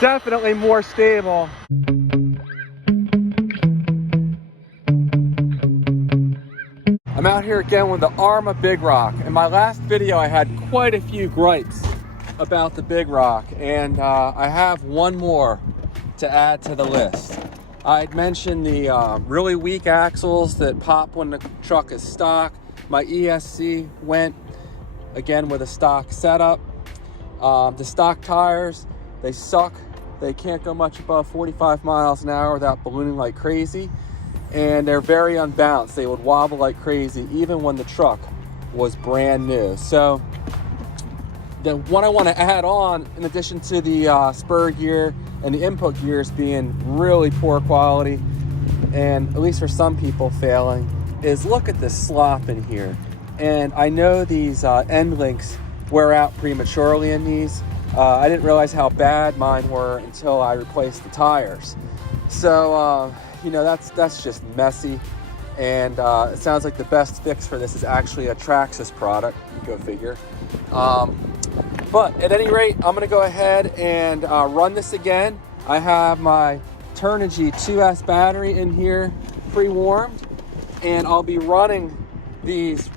Definitely more stable. I'm out here again with the Arma Big Rock. In my last video, I had quite a few gripes about the Big Rock, and I have one more to add to the list. I'd mentioned the really weak axles that pop when the truck is stock. My ESC went again with a stock setup. The stock tires, they suck. They can't go much above 45 miles an hour without ballooning like crazy. And they're very unbalanced. They would wobble like crazy even when the truck was brand new. So the one I want to add on, in addition to the spur gear and the input gears being really poor quality, and at least for some people failing, is look at this slop in here. And I know these end links wear out prematurely in these. I didn't realize how bad mine were until I replaced the tires. So you know, that's just messy, and it sounds like the best fix for this is actually a Traxxas product. Go figure. But at any rate, I'm going to go ahead and run this again. I have my Turnigy 2S battery in here, pre-warmed, and I'll be running these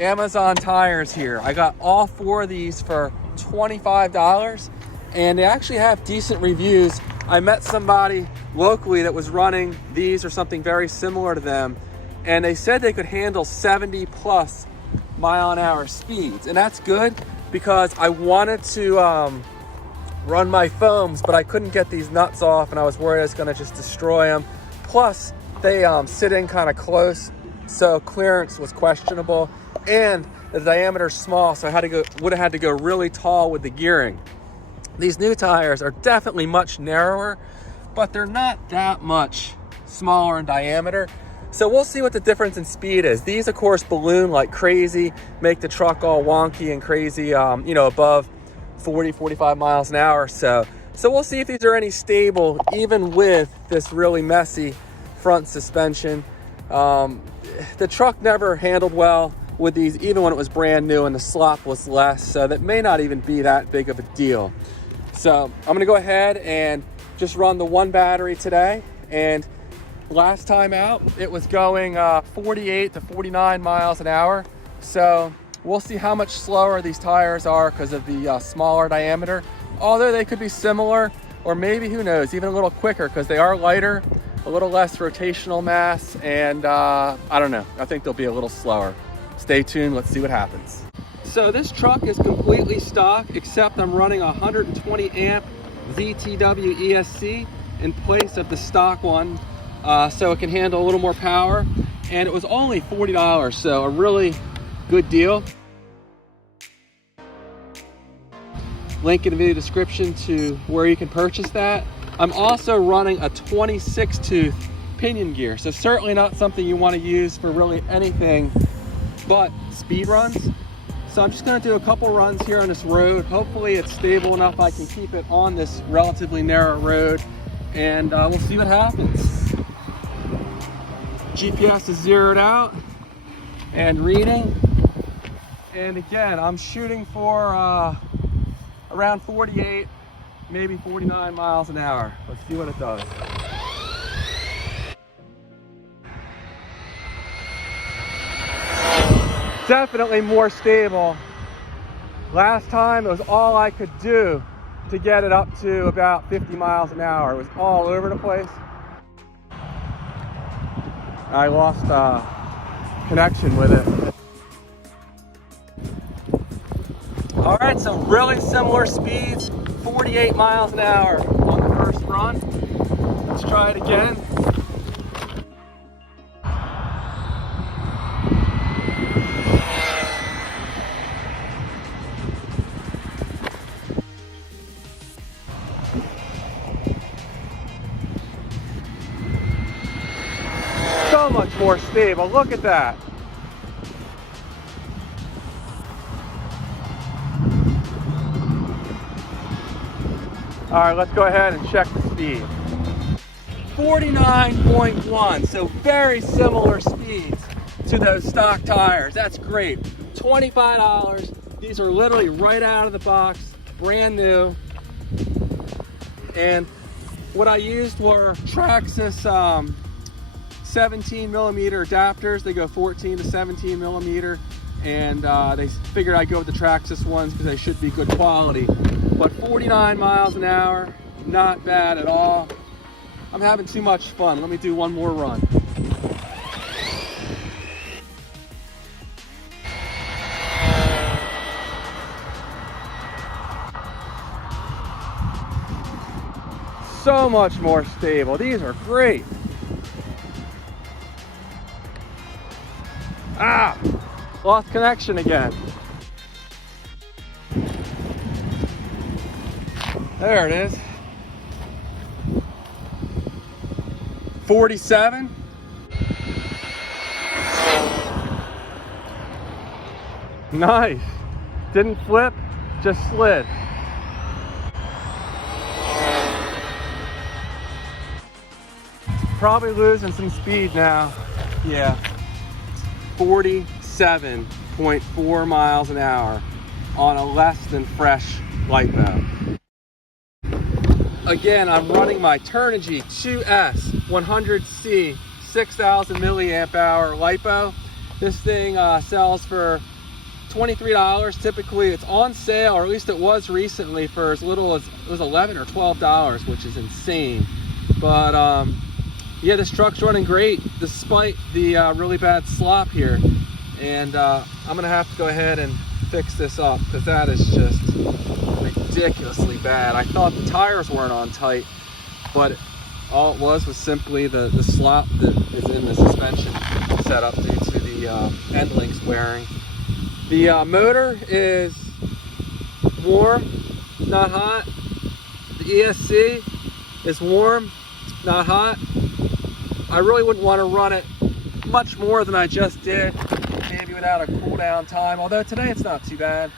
Amazon tires here. I got all 4 of these for $25, and they actually have decent reviews. I met somebody locally that was running these or something very similar to them, and they said they could handle 70 plus mile-an-hour speeds, and that's good because I wanted to run my foams, but I couldn't get these nuts off, and I was worried I was going to just destroy them. Plus, they sit in kind of close, so clearance was questionable, and the diameter's small, so I would have had to go really tall with the gearing. These new tires are definitely much narrower, but they're not that much smaller in diameter. So we'll see what the difference in speed is. These, of course, balloon like crazy, make the truck all wonky and crazy, you know, above 40, 45 miles an hour. So we'll see if these are any stable, even with this really messy front suspension. The truck never handled well with these, even when it was brand new and the slop was less. So that may not even be that big of a deal. So I'm gonna go ahead and just run the one battery today. And last time out, it was going 48 to 49 miles an hour. So we'll see how much slower these tires are because of the smaller diameter. Although they could be similar, or maybe, who knows, even a little quicker because they are lighter, a little less rotational mass, and I don't know, I think they'll be a little slower. Stay tuned, let's see what happens. So this truck is completely stock, except I'm running a 120 amp ZTW ESC in place of the stock one, so it can handle a little more power. And it was only $40, so a really good deal. Link in the video description to where you can purchase that. I'm also running a 26 tooth pinion gear, so certainly not something you want to use for really anything but speed runs. So I'm just going to do a couple runs here on this road. Hopefully it's stable enough I can keep it on this relatively narrow road, and we'll see what happens. GPS is zeroed out and reading, and again I'm shooting for around 48, maybe 49 miles an hour. Let's see what it does. Definitely more stable. Last time it was all I could do to get it up to about 50 miles an hour. It was all over the place. I lost connection with it. All right, so really similar speeds, 48 miles an hour on the first run. Let's try it again. So much more stable, look at that. All right, let's go ahead and check the speed. 49.1, so very similar speeds to those stock tires. That's great. $25. These are literally right out of the box, brand new. And what I used were Traxxas 17 millimeter adapters. They go 14 to 17 millimeter, and they figured I'd go with the Traxxas ones because they should be good quality. But 49 miles an hour, not bad at all. I'm having too much fun. Let me do one more run. So much more stable. These are great. Ah, lost connection again. There it is. 47. Nice. Didn't flip, just slid. Probably losing some speed now. Yeah. 47.4 miles an hour on a less than fresh LiPo. Again, I'm running my Turnigy 2S 100C 6,000 milliamp hour LiPo. This thing sells for $23. Typically it's on sale, or at least it was recently, for as little as, it was $11 or $12, which is insane. But yeah, this truck's running great despite the really bad slop here. And I'm gonna have to go ahead and fix this up because that is just ridiculously bad. I thought the tires weren't on tight, but all it was simply the slop that is in the suspension setup due to the end links wearing. The motor is warm, not hot. The ESC is warm, not hot. I really wouldn't want to run it much more than I just did, maybe without a cool down time, although today it's not too bad.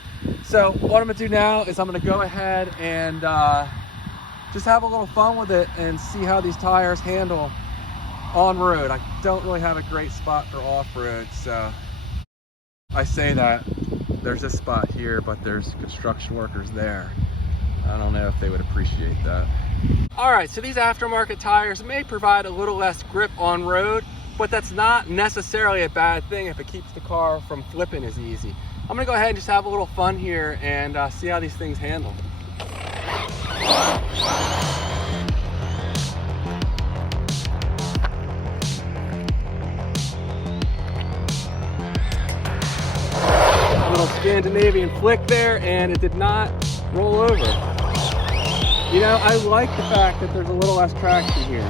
So what I'm gonna do now is I'm gonna go ahead and just have a little fun with it and see how these tires handle on road. I don't really have a great spot for off-road, so I say that there's this spot here, but there's construction workers there. I don't know if they would appreciate that. All right, so these aftermarket tires may provide a little less grip on road, but that's not necessarily a bad thing if it keeps the car from flipping as easy. I'm gonna go ahead and just have a little fun here and see how these things handle. A little Scandinavian flick there, and it did not roll over. You know, I like the fact that there's a little less traction here.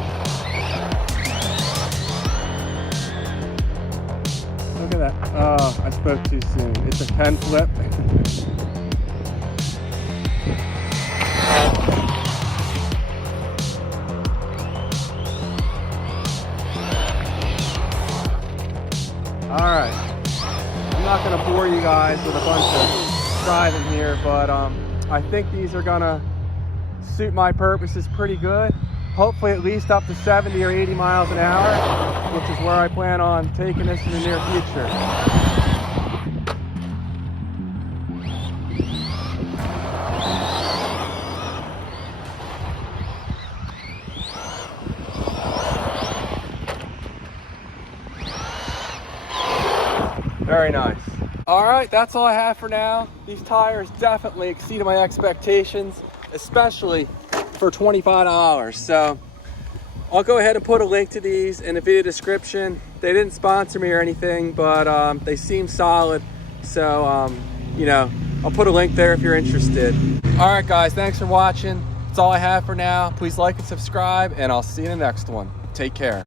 Look at that. Oh, I spoke too soon. It's a 10 flip. All right. I'm not going to bore you guys with a bunch of driving here, but I think these are going to suit my purposes pretty good. Hopefully at least up to 70 or 80 miles an hour, which is where I plan on taking this in the near future. Very nice. All right, that's all I have for now. These tires definitely exceeded my expectations, especially for $25. So I'll go ahead and put a link to these in the video description. They didn't sponsor me or anything, but they seem solid. So, you know, I'll put a link there if you're interested. All right, guys, thanks for watching. That's all I have for now. Please like and subscribe, and I'll see you in the next one. Take care.